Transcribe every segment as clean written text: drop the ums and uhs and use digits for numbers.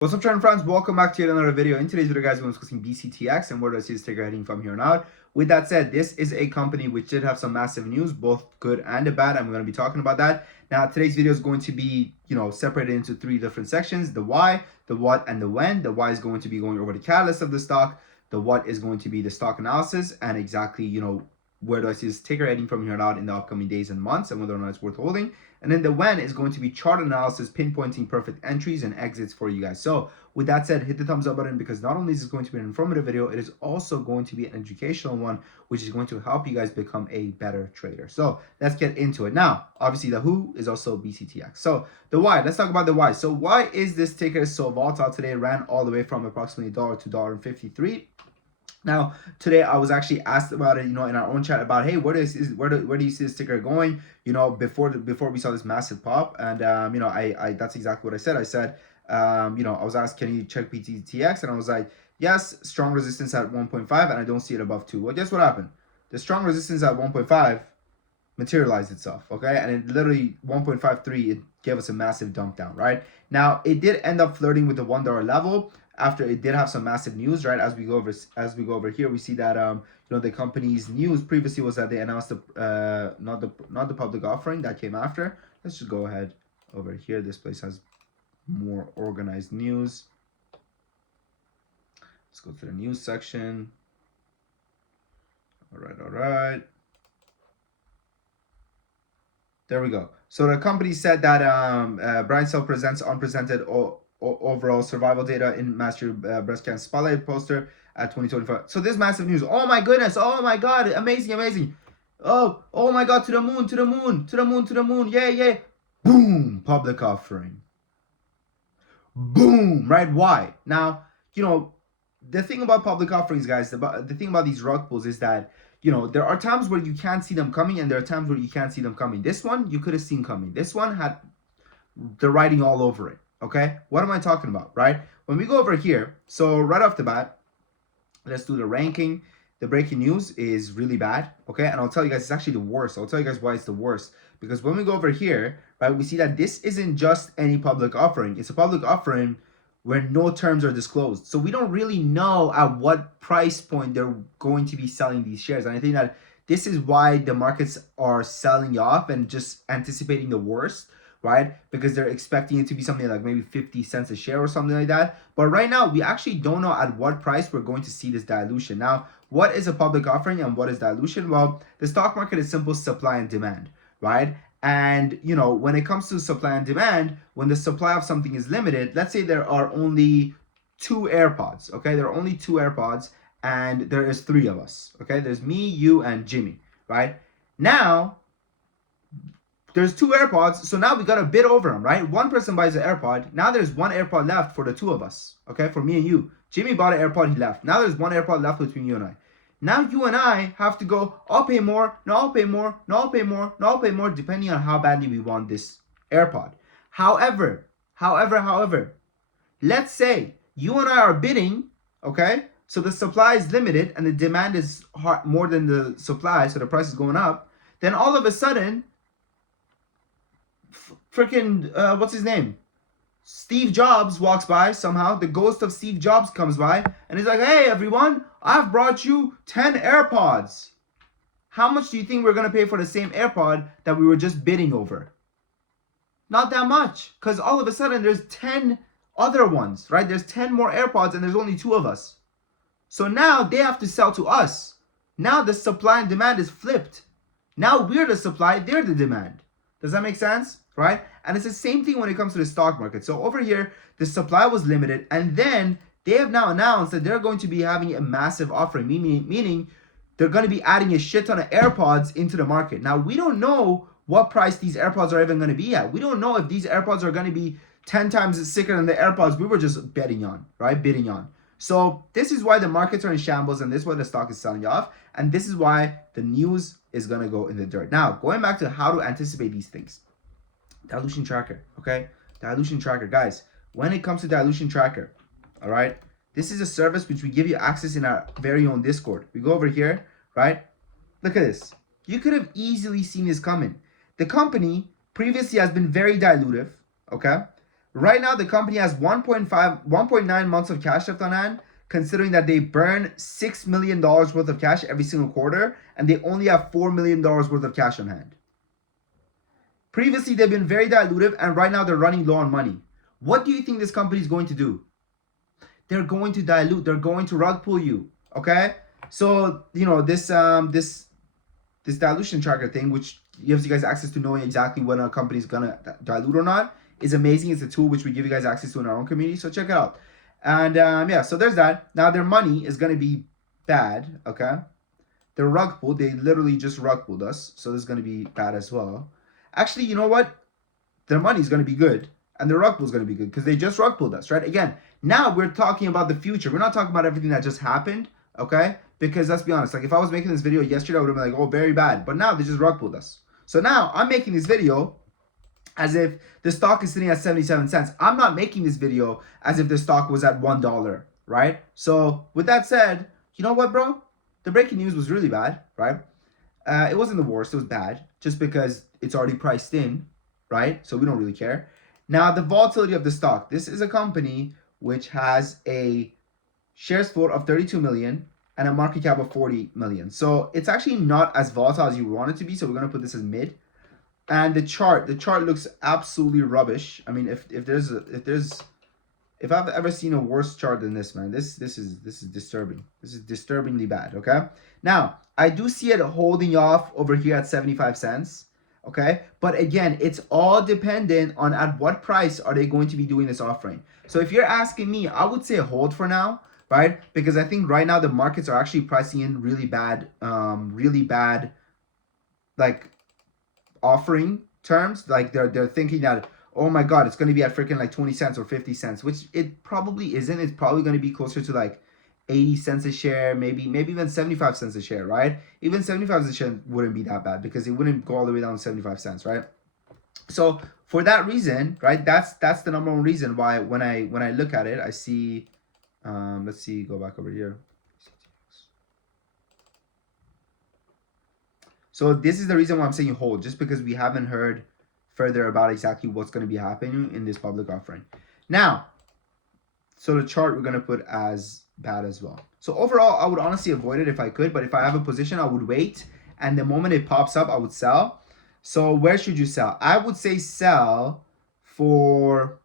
What's up, trend friends? Welcome back to yet another video. In today's video, guys, we're discussing Bctx and where do I see this ticker heading from here on out. With that said, this is a company which did have some massive news, both good and bad, and we're going to be talking about that. Now, today's video is going to be, separated into three different sections: the why, the what, and the when. The why is going to be going over the catalyst of the stock. The what is going to be the stock analysis and exactly, where do I see this ticker heading from here on out in the upcoming days and months, and whether or not it's worth holding. And then the when is going to be chart analysis, pinpointing perfect entries and exits for you guys. So with that said, hit the thumbs up button, because not only is this going to be an informative video, it is also going to be an educational one, which is going to help you guys become a better trader. So let's get into it. Now, obviously the who is also Bctx. So the why, let's talk about the why. So why is this ticker so volatile today? It ran all the way from approximately $1 to $1.53. Now, today I was actually asked about it, in our own chat about, hey, where do you see this ticker going? Before we saw this massive pop, and I that's exactly what I said. I said, I was asked, can you check Bctx? And I was like, yes, strong resistance at 1.5, and I don't see it above 2. Well, guess what happened? The strong resistance at 1.5 materialized itself, okay, and it literally 1.53, it gave us a massive dump down, right? Now it did end up flirting with the $1 level after it did have some massive news, right? As we go over here, we see that the company's news previously was that they announced the not the public offering that came after. Let's just go ahead over here. This place has more organized news. Let's go to the news section. All right. There we go. So the company said that Brian Cell presents unprecedented overall survival data in Master Breast Cancer Spotlight poster at 2025. So this massive news. Oh my goodness. Oh my God. Amazing. Oh my God. To the moon. Yay. Boom. Public offering. Boom. Right? Why? Now, the thing about public offerings, guys, the thing about these rug pulls is that, there are times where you can't see them coming, and there are times where you can't see them coming. This one, you could have seen coming. This one had the writing all over it, okay? What am I talking about, right? When we go over here, so right off the bat, let's do the ranking. The breaking news is really bad, okay? And I'll tell you guys, it's actually the worst. I'll tell you guys why it's the worst. Because when we go over here, right, we see that this isn't just any public offering. It's a public offering where no terms are disclosed. So we don't really know at what price point they're going to be selling these shares. And I think that this is why the markets are selling off and just anticipating the worst, right? Because they're expecting it to be something like maybe 50 cents a share or something like that. But right now, we actually don't know at what price we're going to see this dilution. Now, what is a public offering and what is dilution? Well, the stock market is simple supply and demand, right? And, when it comes to supply and demand, when the supply of something is limited, let's say there are only 2 AirPods, okay? There are only 2 AirPods, and there is 3 of us, okay? There's me, you, and Jimmy, right? Now, there's 2 AirPods, so now we got to bid over them, right? One person buys an AirPod. Now there's 1 AirPod left for the 2 of us, okay? For me and you. Jimmy bought an AirPod, he left. Now there's 1 AirPod left between you and I. Now you and I have to go, I'll pay more, no, I'll pay more, no, I'll pay more, no, I'll pay more, depending on how badly we want this AirPod. However, let's say you and I are bidding, okay? So the supply is limited and the demand is more than the supply, so the price is going up. Then all of a sudden, freaking, what's his name? Steve Jobs walks by somehow. The ghost of Steve Jobs comes by and he's like, hey, everyone, I've brought you 10 AirPods. How much do you think we're going to pay for the same AirPod that we were just bidding over? Not that much, because all of a sudden there's 10 other ones, right? There's 10 more AirPods and there's only 2 of us. So now they have to sell to us. Now the supply and demand is flipped. Now we're the supply, they're the demand. Does that make sense? Right? And it's the same thing when it comes to the stock market. So over here, the supply was limited, and then they have now announced that they're going to be having a massive offering, meaning they're going to be adding a shit ton of AirPods into the market. Now, we don't know what price these AirPods are even going to be at. We don't know if these AirPods are going to be 10 times sicker than the AirPods we were just betting on, right? Bidding on. So this is why the markets are in shambles, and this is why the stock is selling off, and this is why the news is going to go in the dirt. Now, going back to how to anticipate these things. Dilution tracker, okay? Dilution tracker, guys. When it comes to dilution tracker, all right, this is a service which we give you access in our very own Discord. We go over here, right? Look at this. You could have easily seen this coming. The company previously has been very dilutive, okay? Right now, the company has 1.9 months of cash left on hand, considering that they burn $6 million worth of cash every single quarter, and they only have $4 million worth of cash on hand. Previously, they've been very dilutive, and right now they're running low on money. What do you think this company is going to do? They're going to dilute. They're going to rug pull you. Okay, so this dilution tracker thing, which gives you guys access to knowing exactly when a company is gonna dilute or not, is amazing. It's a tool which we give you guys access to in our own community. So check it out. And yeah, so there's that. Now their money is gonna be bad. Okay, they're rug pulled. They literally just rug pulled us. So this is gonna be bad as well. Actually, you know what? Their money is gonna be good. And the rug pull is going to be good because they just rug pulled us, right? Again, now we're talking about the future. We're not talking about everything that just happened, okay? Because let's be honest, like if I was making this video yesterday, I would have been like, oh, very bad. But now they just rug pulled us. So now I'm making this video as if the stock is sitting at 77 cents. I'm not making this video as if the stock was at $1, right? So with that said, you know what, bro? The breaking news was really bad, right? It wasn't the worst. It was bad just because it's already priced in, right? So we don't really care. Now, the volatility of the stock. This is a company which has a shares float of 32 million and a market cap of 40 million. So it's actually not as volatile as you want it to be. So we're going to put this as mid. And the chart looks absolutely rubbish. I mean, if I've ever seen a worse chart than this, man, this is disturbing. This is disturbingly bad, okay? Now, I do see it holding off over here at 75 cents. Okay, but again, it's all dependent on at what price are they going to be doing this offering. So if you're asking me, I would say hold for now, right? Because I think right now the markets are actually pricing in really bad like offering terms. Like they're thinking that, oh my God, it's going to be at freaking like 20 cents or 50 cents, which it probably isn't. It's probably going to be closer to like 80 cents a share, maybe even 75 cents a share, right? Even 75 cents a share wouldn't be that bad because it wouldn't go all the way down to 75 cents, right? So for that reason, right, that's the number one reason why when I look at it, I see, let's see, go back over here. So this is the reason why I'm saying hold, just because we haven't heard further about exactly what's going to be happening in this public offering. Now, so the chart we're going to put as bad as well. So overall, I would honestly avoid it if I could, but if I have a position, I would wait, and the moment it pops up, I would sell. So where should you sell? I would say sell for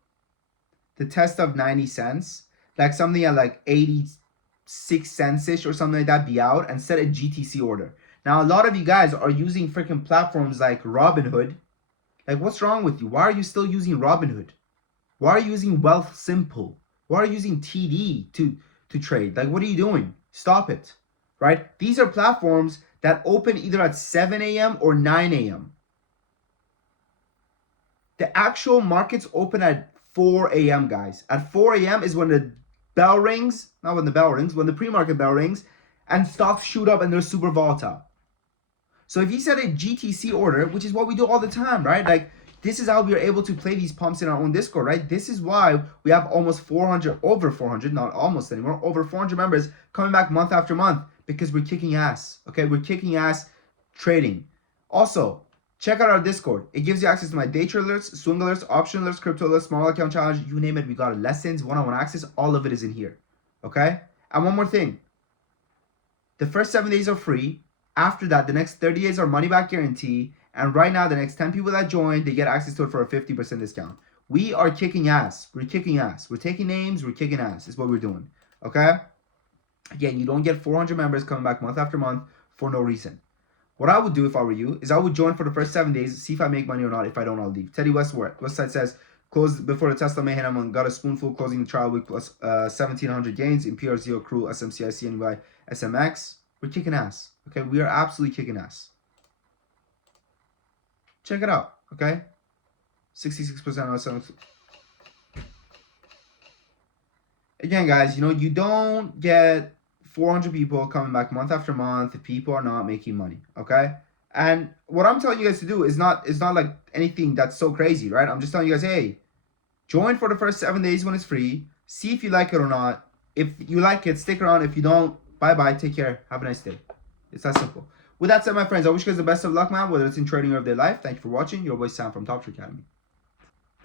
the test of 90 cents, like something at like 86 cents-ish or something like that, be out and set a GTC order. Now, a lot of you guys are using freaking platforms like Robinhood. Like, what's wrong with you? Why are you still using Robinhood? Why are you using Wealth Simple? Why are you using TD to trade? Like, what are you doing? Stop it, right? These are platforms that open either at 7 a.m. or 9 a.m. The actual markets open at 4 a.m., guys. At 4 a.m. is when the bell rings, not when the bell rings, when the pre-market bell rings, and stocks shoot up and they're super volatile. So if you set a GTC order, which is what we do all the time, right? Like, this is how we are able to play these pumps in our own Discord, right? This is why we have almost 400, over 400, not almost anymore, over 400 members coming back month after month because we're kicking ass, okay? We're kicking ass trading. Also, check out our Discord. It gives you access to my day trade alerts, swing alerts, option alerts, crypto alerts, small account challenge, you name it. We got it. Lessons, one-on-one access, all of it is in here, okay? And one more thing. The first 7 days are free. After that, the next 30 days are money back guarantee. And right now, the next 10 people that join, they get access to it for a 50% discount. We are kicking ass. We're kicking ass. We're taking names. We're kicking ass. Is what we're doing. Okay? Again, you don't get 400 members coming back month after month for no reason. What I would do if I were you is I would join for the first 7 days, see if I make money or not. If I don't, I'll leave. Teddy Westside says, close before the Tesla Mayhem and got a spoonful closing the trial week plus 1,700 gains in PR0 Crew, SMCI, CNY, SMX. We're kicking ass. Okay? We are absolutely kicking ass. Check it out, okay? 66% on again, guys, you don't get 400 people coming back month after month if people are not making money, okay? And what I'm telling you guys to do is not like anything that's so crazy, right? I'm just telling you guys, hey, join for the first 7 days when it's free. See if you like it or not. If you like it, stick around. If you don't, bye-bye. Take care. Have a nice day. It's that simple. With that said, my friends, I wish you guys the best of luck, man, whether it's in trading or everyday life. Thank you for watching. Your boy Sam from Top Trade Academy.